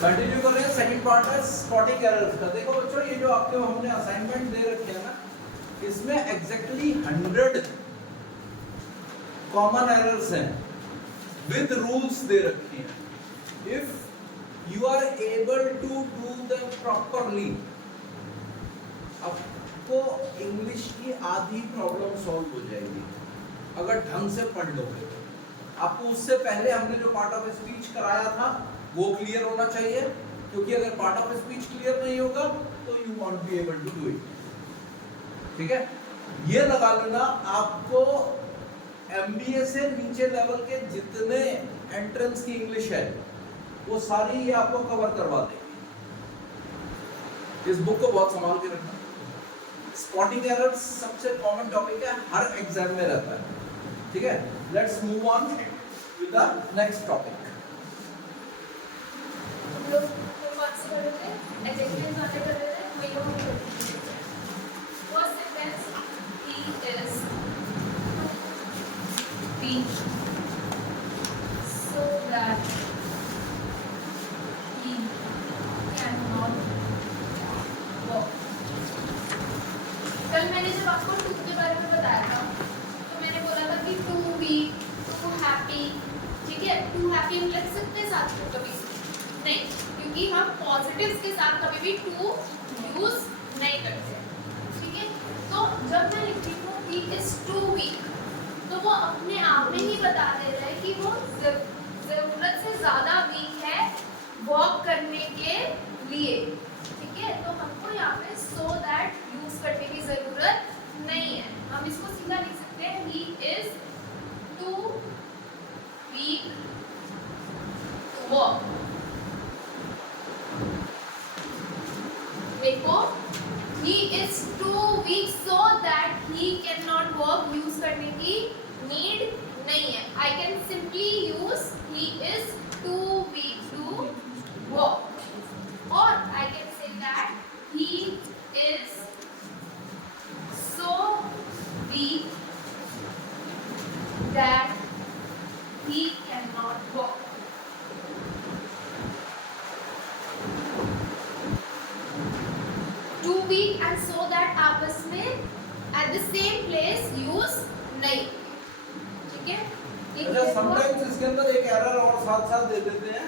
Continue कर रहे हैं। सेकंड पार्ट है स्पॉटिंग एरर्स का। देखो बच्चों, ये जो आपके हमने असाइनमेंट दे रखे हैं ना, इसमें एग्जैक्टली 100 कॉमन एरर्स हैं विद रूल्स दे रखे हैं। If you are able to do them properly, आपको इंग्लिश की आधी प्रॉब्लम सॉल्व हो जाएगी अगर ढंग से पढ़ लोगे। आपको उससे पहले हमने जो पार्ट ऑफ स्पीच कराया था वो क्लियर होना चाहिए, क्योंकि अगर पार्ट ऑफ स्पीच क्लियर नहीं होगा तो you won't be able to do it. ठीक है, ये लगा लेना, आपको एमबीए से नीचे लेवल के जितने एंट्रेंस की इंग्लिश है वो सारी ये आपको कवर करवा देगी। इस बुक को बहुत संभाल के रखना। स्पॉटिंग एरर्स सबसे कॉमन टॉपिक है, हर एग्जाम में रहता है। ठीक है, let's move on with the next topic. So that he cannot walk. कल मैंने जब आपको टू के बारे में बताया था तो मैंने बोला था कि टू वीक, टू हैप्पी। ठीक है, टू हैप्पी हम लिख सकते हैं साथ में कभी नहीं, क्योंकि हम पॉजिटिव्स के साथ कभी भी टू यूज नहीं करते। ठीक है, तो जब मैं लिखती हूँ ही इज टू वीक, तो वो अपने आप में ही बता दे रहा है कि वो जरूरत से ज़्यादा वीक है वॉक करने के लिए। ठीक है, तो हमको यहाँ पे सो दैट यूज करने की ज़रूरत नहीं है। हम इसको सीधा लिख सकते हैं he is too weak to walk. देखो, he is too weak so that he cannot walk, use करने की नीड नहीं है। I can simply use he is too weak to walk, or I can say that he is so weak that he cannot walk. Too weak and so that आपस में at the same place use नहीं। ठीक है, अच्छा, sometimes इसके अंदर एक error और साथ साथ दे देते हैं,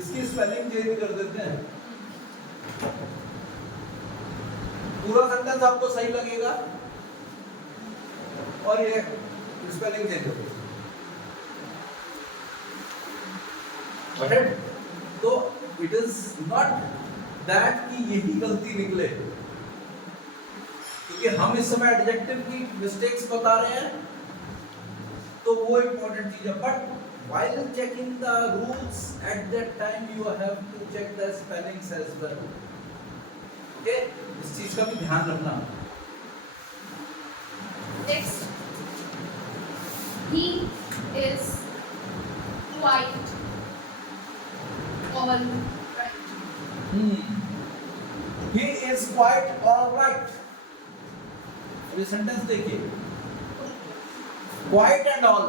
इसकी स्पेलिंग चेंज कर देते हैं। पूरा सेंटेंस आपको सही लगेगा और ये स्पेलिंग चेंज हो गई। तो इट इज नॉट दैट कि यही गलती निकले, क्योंकि हम इस समय एडजेक्टिव की मिस्टेक्स बता रहे हैं तो वो इंपॉर्टेंट चीज है। But while checking the rules at that time you have to check the spellings as well. Okay, इस चीज का भी ध्यान रखना। next, he is quite all right. He is quite all right. ये सेंटेंस देखिए, quite and all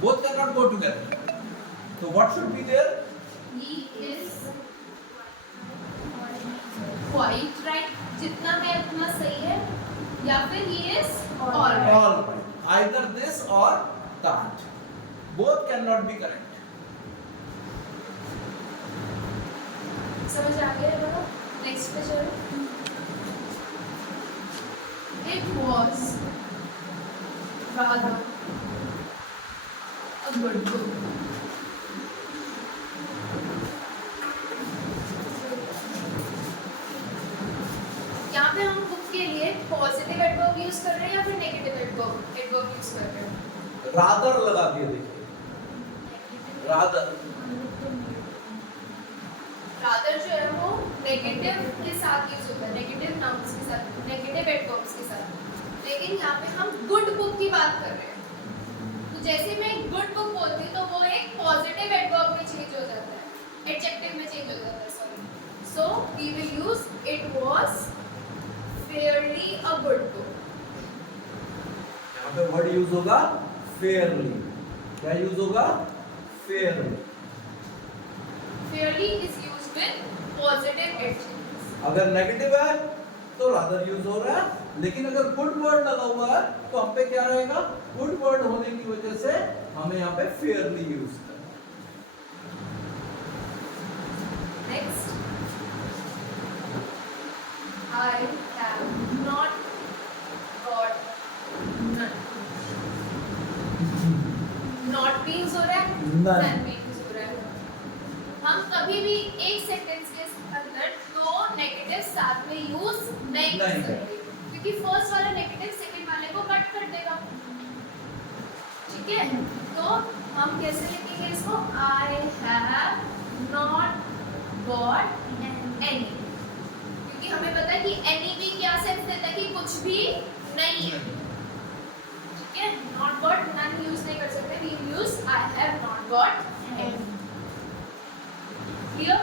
both cannot go together. So what should be there? He is quite right, जितना है उतना सही है, या फिर he is all right. All right. Either this or that. Both cannot be correct. समझ आ गया है बड़ा? नेक्स्ट पे चलो। It was rather a good book. यहाँ पे हम बुक के लिए पॉजिटिव एडवर्ब यूज कर रहे हैं या फिर नेगेटिव एडवर्ब यूज कर रहे हैं? Rather लगा दिए, देखिए rather जो है वो नेगेटिव के साथ यूज होता है, नेगेटिव नाउन्स के साथ, नेगेटिव एडवर्ब्स के साथ। लेकिन यहाँ पे हम गुड बुक की बात कर रहे हैं, तो जैसे मैं गुड बुक बोलती हूँ तो वो एक पॉजिटिव एडवर्ब में चेंज हो जाता है, एडजेक्टिव में चेंज हो जाता है, sorry. So we will use it was fairly a good book. यहाँ पे वर्ड यूज होगा फेयरली। क्या यूज होगा? Fairly. generally is used with positive adjectives. अगर नेगेटिव है तो रादर यूज हो रहा है, लेकिन अगर गुड वर्ड लगा हुआ है तो हम पे क्या रहेगा, गुड वर्ड होने की वजह से हमें यहाँ पे फेयरली यूज करना। Next, I have not got none. Not भी यूज हो रहा है, None. none भी यूज हो रहा है। हम कभी भी एक सेंटेंस के अंदर दो नेगेटिव साथ में यूज नहीं कर नहीं सकते, क्योंकि फर्स्ट वाला नेगेटिव सेकंड वाले को कट कर देगा। ठीक है, तो हम कैसे लिखेंगे इसको, I have not got any, क्योंकि हमें पता है कि any भी क्या सेंस देता है कि कुछ भी नहीं है। ठीक है, not got none यूज नहीं कर सकते, we use I have not got any. Clear?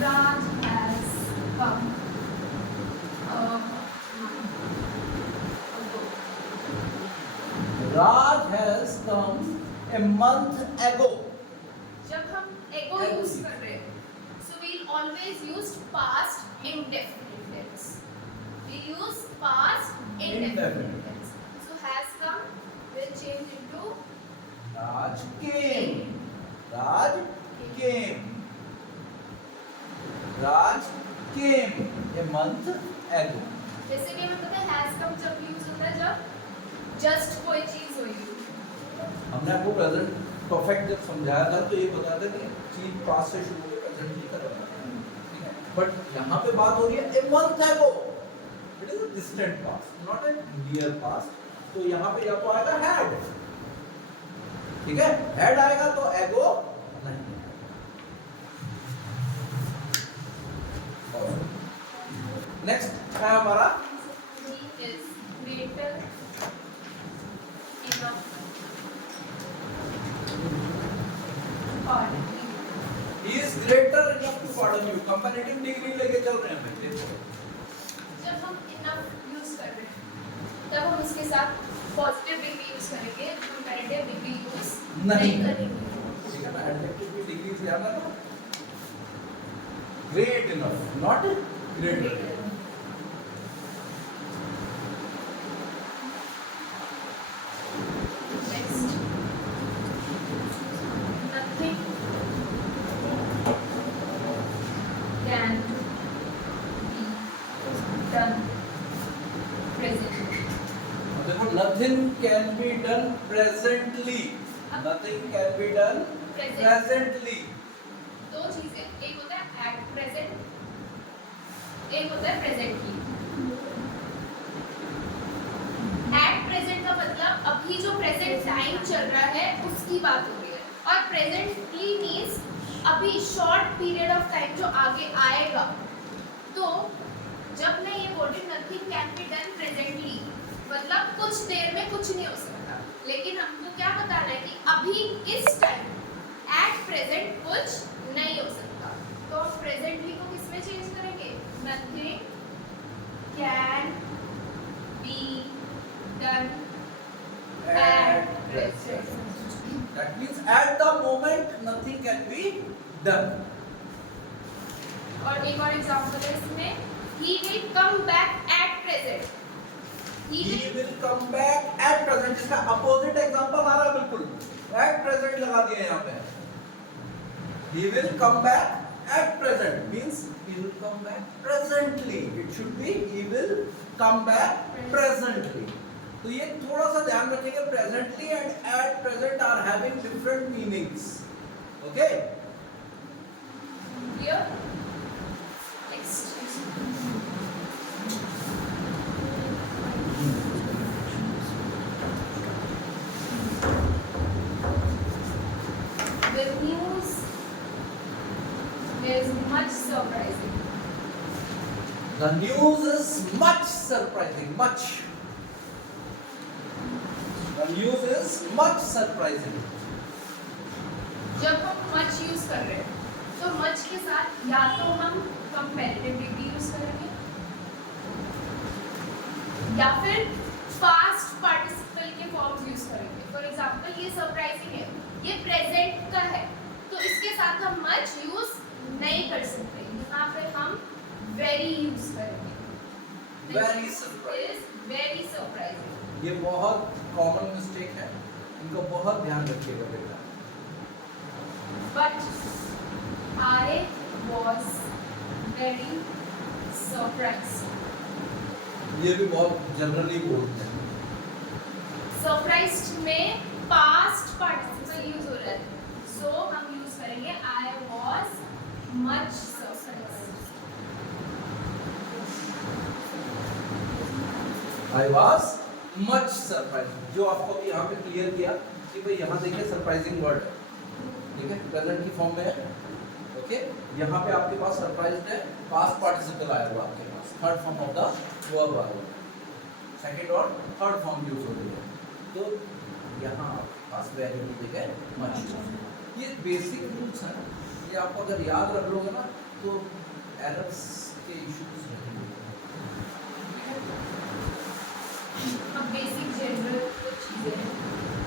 Raj has come ago. Raj has come a month ago. जब हम ago यूज कर रहे हैं, so we'll always use past indefinite tense. We use past indefinite tense. So has come will change into Raj came. Raj came. Raj came a month ago. जैसे कि हमें पता है has come जब use होता है जब जस्ट कोई चीज हुई। हमने आपको प्रेजेंट परफेक्ट जब समझाया था तो ये बताया था कि चीज पास्ट से शुरू होकर प्रेजेंट की तरफ है, ठीक है, बट यहाँ पे बात हो रही है a month ago. It is a distant past, not a near past. तो यहाँ पे या तो आएगा had, ठीक है, had आएगा तो ago नहीं। नेक्स्ट है हमारा He is greater enough to pardon you. he is greater enough to pardon you. Comparative degree लेके चल रहे हैं बच्चे। जब हम enough यूज कर रहे हैं तब हम इसके साथ पॉजिटिव डिग्री यूज करेंगे, कंपैरेटिव डिग्री यूज नहीं करेंगे। ठीक है ना, एडजेक्टिव की डिग्री ध्यान रखना। Great enough, not greater. Next, nothing can be done presently. देखो nothing can be done presently. Nothing can be done presently. दो चीजें, एक होता है at present, एक होता है presently. At present का मतलब अभी जो present time चल रहा है उसकी बात हो रही है, और presently means अभी short period of time जो आगे आएगा। तो जब मैं ये बोल रही हूँ nothing can be done presently, मतलब कुछ देर में कुछ नहीं हो सकता, लेकिन हमको क्या बताना है कि अभी इस टाइम at present कुछ नहीं हो सकता। तो हम presently को किस में चेंज करेंगे, nothing can be done at present. That means at the moment nothing can be done. और एक और एग्जांपल है इसमें, he will come back at present. He will come back at present. इसका अपोजिट एग्जांपल आ रहा है बिल्कुल, at present लगा दिया यहाँ पे। He will come back at present means he will come back presently. It should be he will come back presently. तो ये थोड़ा सा ध्यान रखिएगा, presently and at present are having different meanings. Okay? Clear? Next. The news is much surprising. The news is much surprising. Much. The news is much surprising. जब हम much use कर रहे हैं तो much के साथ या तो हम comparative degree यूज करेंगे या फिर past participle के forms यूज करेंगे। फॉर एग्जांपल ये सरप्राइजिंग है, ये प्रेजेंट का है, तो इसके साथ हम मच यूज नहीं कर सकते, यहाँ पे हम वेरी यूज करेंगे। Very surprising. Very surprising. ये बहुत कॉमन मिस्टेक है, इनको बहुत ध्यान रखिएगा बेटा। But I was very surprised. ये भी बहुत जनरली बोलते हैं। Surprised में past participle यूज हो रहा है, so हम यूज करेंगे I was much surprised. I was much surprised, जो आपको अभी यहाँ पे क्लियर किया कि भाई यहाँ देखिए सरप्राइजिंग वर्ड है, ठीक है, प्रेजेंट की फॉर्म में है, ओके। यहाँ पे आपके पास सरप्राइज्ड है, पास्ट पार्टिसिपल आया हुआ आपके पास, third form of the verb आया हुआ, सेकंड और थर्ड फॉर्म यूज हो रही है, तो यहाँ आपके पास वेरी की जगह मच। ये बेसिक रूल्स हैं, ये आपको अगर याद रख लोगे ना तो एरर्स के इश्यूज नहीं होंगे। अब बेसिक जनरल कुछ चीजें,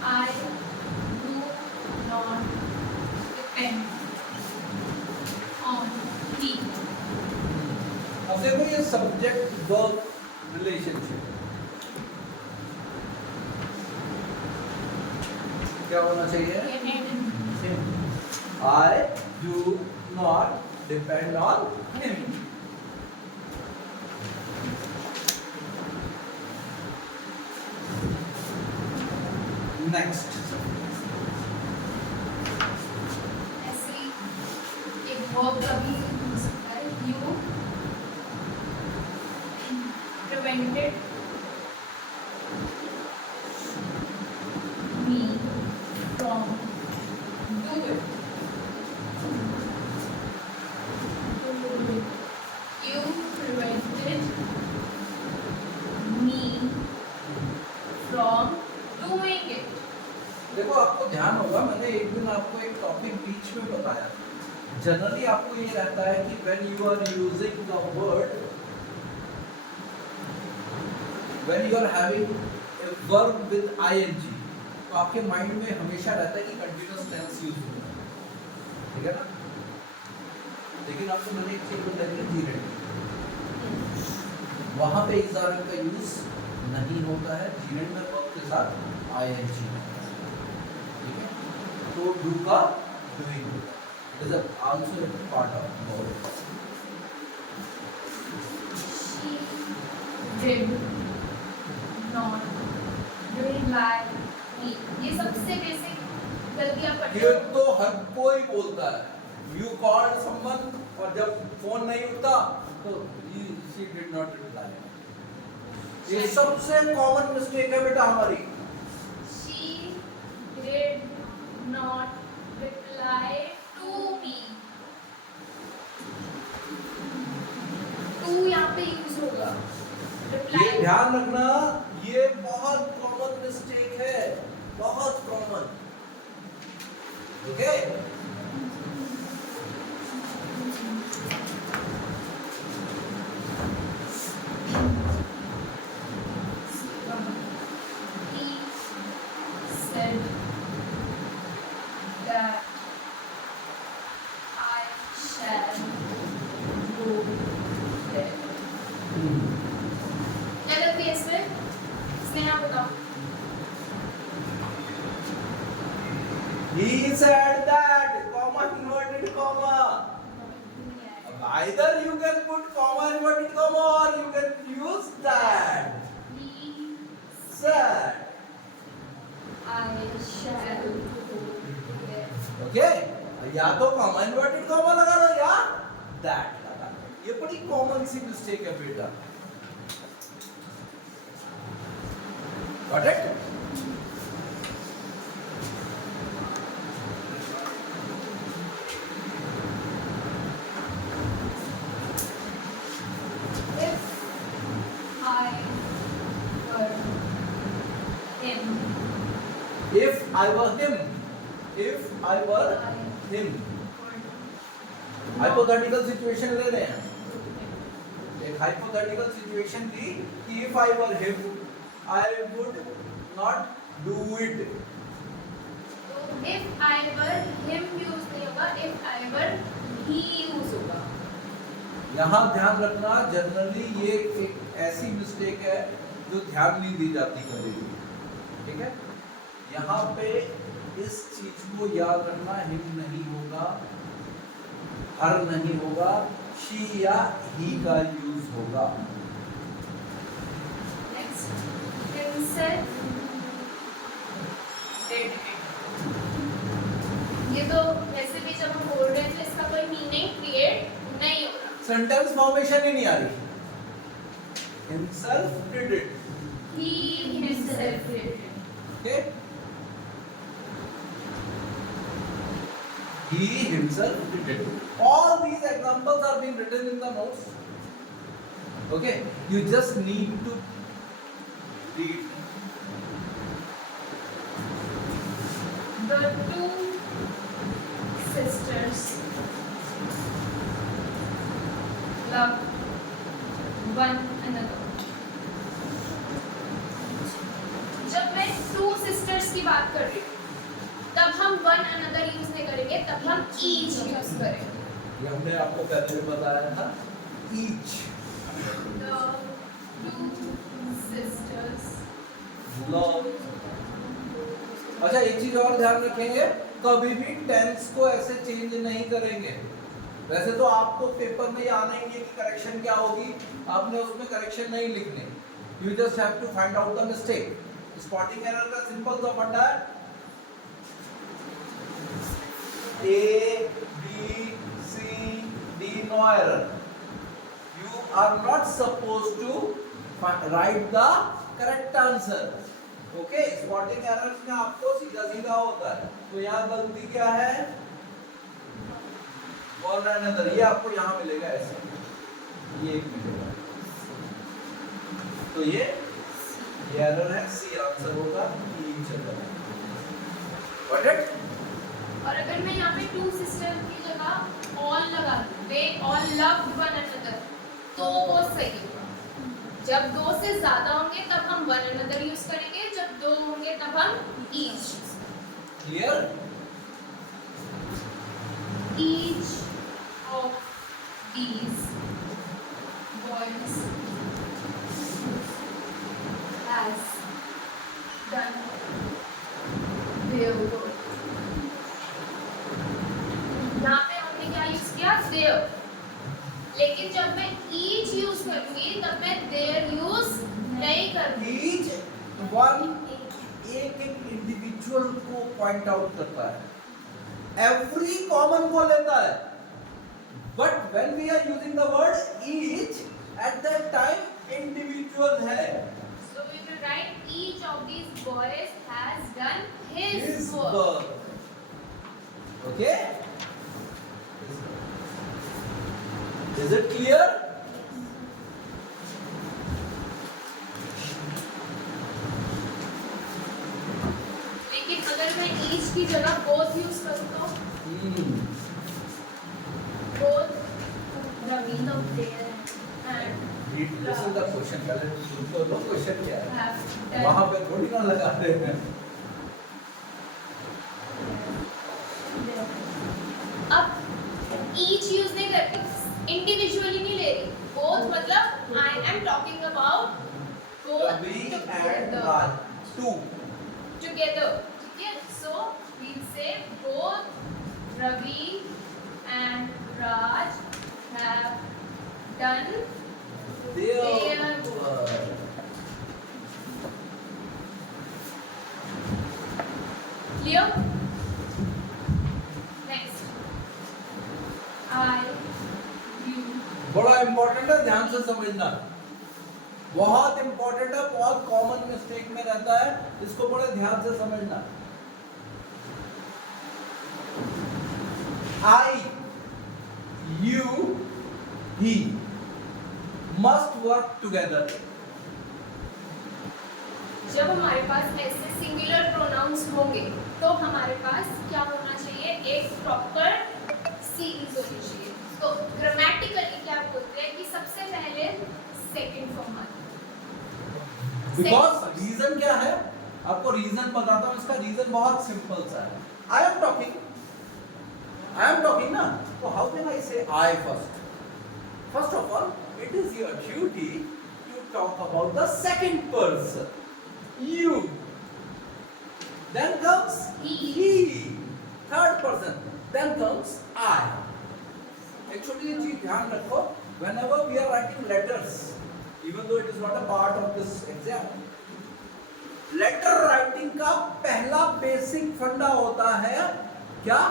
I do not depend on he. अब देखो ये सब्जेक्ट वर्ब रिलेशनशिप क्या होना चाहिए? I do not depend on him. Next. ऐसे ही एक वर्ब का भी हो सकता है, you prevented me from doing it. You prevented me from doing it. देखो आपको ध्यान होगा, मैंने एक दिन आपको एक टॉपिक बीच में बताया, जनरली आपको ये रहता है कि when you are using the word, when you are having a verb with ing, तो आपके माइंड में हमेशा रहता है कि कंटिन्यूअस टेंस यूज होगा, ठीक है ना। लेकिन आपको मैंने एक चीज बताई है जीरेंट, वहां पे इज़ारत का यूज नहीं होता है, जीरेंट में वर्ब के साथ ing, ठीक है। तो डू का doing is also part of verb. She did not reply me. ये सबसे बेसिक गलती आप करते ये हो। तो हर कोई बोलता है, यू कॉल्ड समवन और जब फोन नहीं उठता तो शी डिड नॉट रिप्लाई, ये सबसे कॉमन मिस्टेक है बेटा हमारी। She did not reply to me. To यहाँ पे यूज होगा। Reply. ये ध्यान रखना, ये बहुत कॉमन मिस्टेक है, बहुत common, okay. He said that I shall go there. क्या लगती है इसमें? स्नेहा बताओ। He said that, comma inverted comma. Either you can put comma inverted comma or you can use that. He Said. I shall go there. Okay? या तो comma inverted comma लगा दो या that लगा दो। ये बड़ी कॉमन सी मिस्टेक है बेटा। Got it? If I were him, If I were him, hypothetical situation ले रहे हैं, एक हाइपोथेटिकल सिचुएशन ली कि if I were him, I would not do it. तो if I were him use नहीं होगा, if I were he use होगा। यहाँ ध्यान रखना, जनरली ये एक ऐसी मिस्टेक है जो ध्यान नहीं दी जाती कभी भी, ठीक है। यहाँ पे इस चीज को याद रखना, हिम नहीं होगा, हर नहीं होगा, शी या ही का यूज होगा। Next, himself did it। ये तो वैसे भी जब हम बोल रहे हैं तो इसका कोई मीनिंग क्रिएट नहीं हो रहा। सेंटेंस फॉर्मेशन ही नहीं आ रही। himself did it, He himself did it। okay, he himself did it. All these examples are being written in the notes, okay, you just need to read. The two sisters love one another। जब मैं two sisters की बात कर रही हूँ तब हम one another use नहीं करेंगे, तब हम each यूज करेंगे। ये हमने आपको पहले भी बताया था, each The two sisters love। अच्छा, एक चीज और ध्यान रखेंगे, कभी भी टेंस को ऐसे चेंज नहीं करेंगे। वैसे तो आपको पेपर में ये आना ही है कि करेक्शन क्या होगी, आपने उसमें करेक्शन नहीं लिखने, you just have to find out the mistake. Spotting error का सिंपल सा फंडा है, A, B, C, D, no error. You are not supposed to write the correct answer. Okay, spotting errors में आपको सीधा सीधा होता है। तो यहाँ गलती क्या है? One another, ये आपको यहाँ मिलेगा ऐसे, ये एक मिलेगा। तो ये एरर है, सी आंसर होगा, ई चलेगा। Got it? और अगर मैं यहाँ पे two sister की जगह all लगा दूँ, they all loved one another, तो वो सही होगा। जब दो से ज्यादा होंगे तब हम one another यूज करेंगे, जब दो होंगे तब हम each। Clear? Each of these boys has done their work। यहाँ पे हमने क्या यूज किया? their। लेकिन जब मैं each यूज करूंगी तब मैं their यूज नहीं करूंगी। Each one एक इंडिविजुअल को पॉइंट आउट करता है, एवरी कॉमन को लेता है, but when we are using the word each, at that time individual है। So we will write each of these boys has done his His work। work. Okay? Is it clear? लेकिन अगर मैं each की जगह both use करूँ तो both Ravi तो there and This is the question. पहले सुनो लो क्वेश्चन क्या है, have done। वहां पे थोड़ी ना लगा रहे हैं। अब each यूज नहीं करती, इंडिविजुअली नहीं ले रही, both मतलब I am talking about both Ravi and together। Raj, two. Together, ठीक है? So we'll say both Ravi and Raj have done Their their work. clear? Next, I, you, बड़ा important है, ध्यान से समझना, बहुत इंपॉर्टेंट है, बहुत कॉमन मिस्टेक में रहता है, इसको बड़े ध्यान से समझना। I, you, he must work together. जब हमारे पास ऐसे सिंगुलर प्रोनाउंस होंगे तो हमारे पास क्या होना चाहिए? एक प्रॉपर सीरीज होनी चाहिए। तो ग्रामेटिकली क्या बोलते हैं कि सबसे पहले सेकंड फॉर्म आता है। बिकॉज रीजन क्या है? आपको रीजन बताता हूं, इसका रीजन बहुत सिंपल सा है। आई एम टॉकिंग ना, तो how can I say I first? First of all, it is your duty to talk about the second person, you. Then comes he, third person. Then comes I. एक छोटी सी चीज ध्यान रखो, whenever we are writing letters, even though it is not a part of this exam, letter writing का पहला basic फंडा होता है क्या?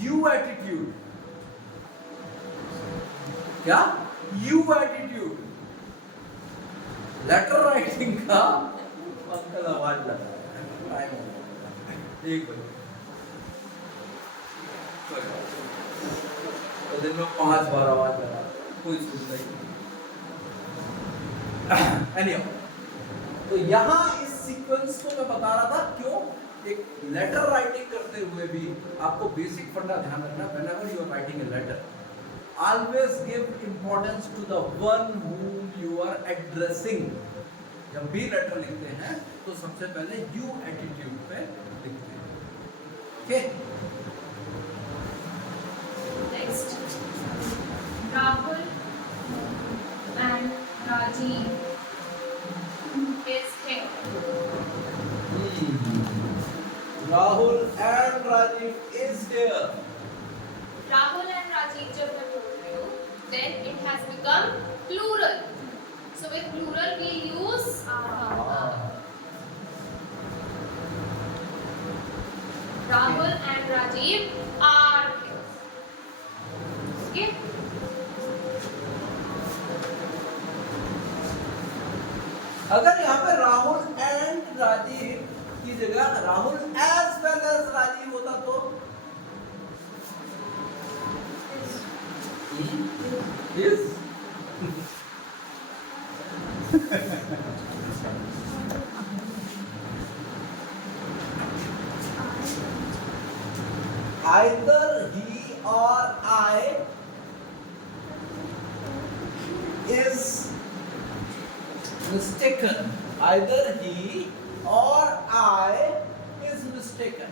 You attitude. क्या? You attitude. लेटर राइटिंग का अंकल आवाज लगा टाइम हो गया, एक बजे तो दिन में 5 बार आवाज लगा, कोई सुन नहीं। Anyhow, तो यहाँ इस सीक्वेंस को मैं बता रहा था क्यों, एक लेटर राइटिंग करते हुए भी आपको बेसिक फंडा ध्यान रखना, whenever you are writing a letter, always give importance to the one whom you are addressing. जब भी लेटर लिखते हैं तो सबसे पहले you attitude पे लिखते हैं, okay? Next, Rahul and Rajiv is here. Rahul and Rajiv is here. Rahul and Rajiv जब मैं बोल रही हूँ, then it has become plural. So with plural we use Rahul and Rajiv are here. Okay? अगर यहाँ पे Rahul and Rajiv की जगह Rahul as well as Rajiv होता तो is either he or I is mistaken. Either he or I is mistaken.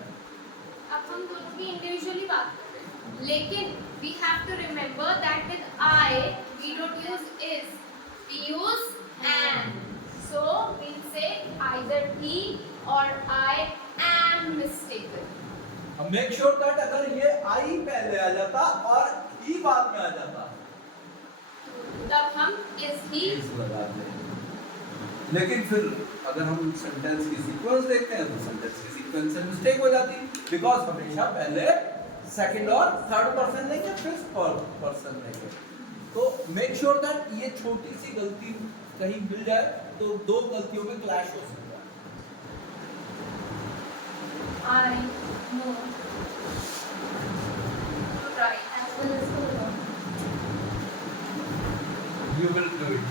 अब हम दोनों की इंडिविजुअली बात कर रहे हैं, लेकिन we have to remember that with I we don't use is, we use am. So we'll say either he or I am mistaken. अब मेक श्योर दैट अगर ये आई पहले आ जाता और ही बाद में आ जाता तब हम is he लगाते हैं, लेकिन फिर अगर हम सेंटेंस की सीक्वेंस देखते हैं तो सेंटेंस की सीक्वेंस से मिस्टेक हो जाती है, बिकॉज हमेशा पहले सेकंड और थर्ड पर्सन लेंगे फिर पर्सन लेंगे। तो मेक श्योर दैट ये छोटी सी गलती कहीं मिल जाए तो दो गलतियों में क्लैश हो सकता है। I know to write as well as to learn. You will do it.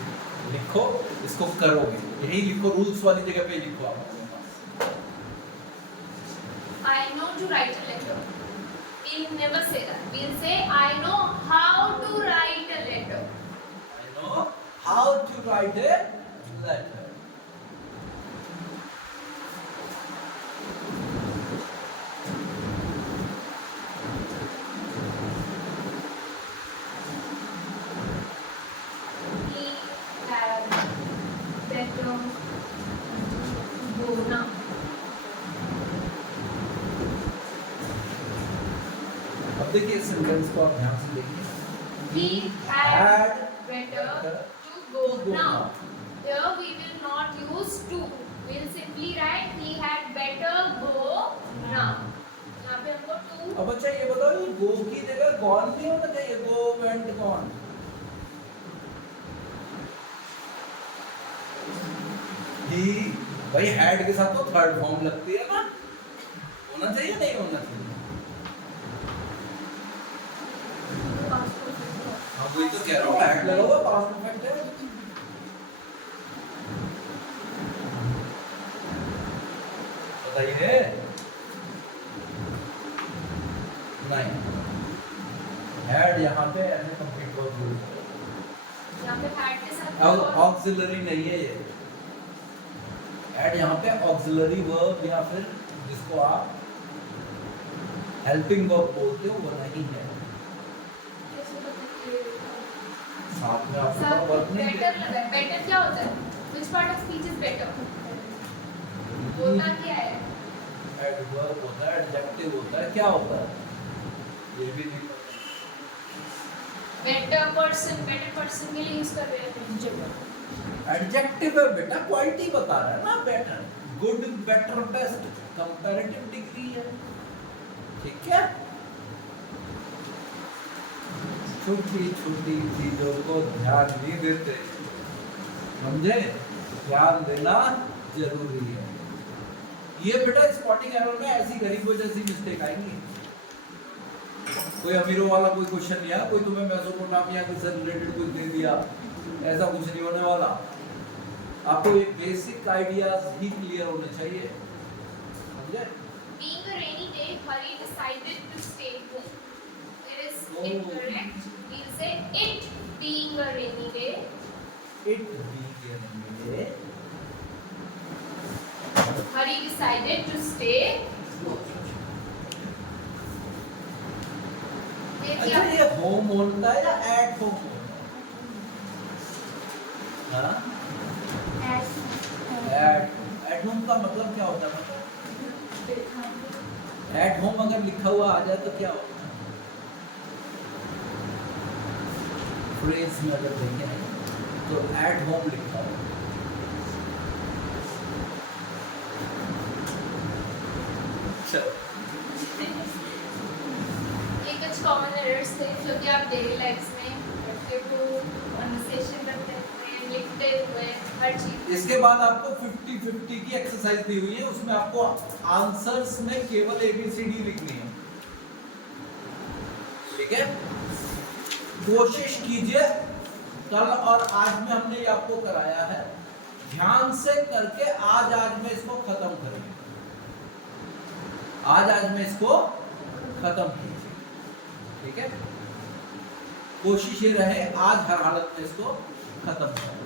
लिखो, इसको करोगे, यही लिखो, रूल्स वाली जगह पे लिखो आप। I know to write a letter. We'll never say that. We'll say I know how to write a letter. I know how to write a letter. He had better go now. अब देखिए इस sentence को आप ध्यान से देखिए। He had Had better to go now. Here we will not use to. We'll simply write he had better go now. यहाँ पे हमको to अब अच्छा ये बताओ, ये गो की जगह गॉन नहीं होना चाहिए, गो वेंट गॉन। ही भाई हैड के साथ तो थर्ड फॉर्म लगती है ना, होना चाहिए नहीं होना चाहिए? हाँ वही तो कह रहा हूँ, हैड लगा हुआ पास्ट परफेक्ट है। बताइए। नहीं, हैड यहाँ पे ऐसे कंप्लीट वर्ब यूज है, यहाँ पे had के साथ अब और ऑक्सिलरी नहीं है ये। एंड यहाँ पे ऑक्सिलरी वर्ब या फिर जिसको आप हेल्पिंग वर्ब बोलते हो वो नहीं है। साथ में आपका वर्ब नहीं है। बेटर लगा है। बेटर क्या होता है? Which part of speech is better? होता क्या है? एडवर्ब होता है, एडजेक्टिव होता है, क्या होता है ये भी नहीं पता। बेटर पर्सन के लिए यूज कर रहे हैं। एडजेक्टिव है बेटा, क्वालिटी बता रहा है ना। Better, good, better, best comparative degree है, ठीक है। छोटी छोटी चीजों को ध्यान नहीं देते, समझे? ध्यान देना जरूरी है। ये बेटा स्पॉटिंग एरर में ऐसी गरीबों जैसी मिस्टेक आएंगी। कोई अमीरों वाला कोई क्वेश्चन नहीं है, कोई तुम्हें मेसोपोटामिया से रिलेटेड कुछ दे दिया, ऐसा कुछ नहीं होने वाला। आपको ये बेसिक आइडियाज ही क्लियर होने चाहिए, समझे? Being a rainy day, Hari decided to stay home. It is incorrect. We'll say it being a rainy day. It being a rainy day. Hari decided to stay. अच्छा, ये home होता है या at home होता है? हाँ? At home का मतलब क्या होता है? एट होम अगर लिखा हुआ आ जाए तो क्या होता है? फ्रेज में अगर देखें तो एट होम लिखा हुआ। चलो, कुछ कॉमन एरर्स थे जो कि आप डेली लाइफ में करते हो, कन्वर्सेशन करते हुए, लिखते हुए, हर चीज। इसके बाद आपको 50-50 की एक्सरसाइज दी हुई है, उसमें आपको आंसर्स में केवल ABCD लिखनी है, ठीक है। कोशिश कीजिए, कल और आज में हमने ये आपको कराया है, ध्यान से करके आज में इसको खत्म करेंगे। आज में इसको खत्म कीजिए, ठीक है। कोशिश ये रहे आज हर हालत में इसको खत्म करें।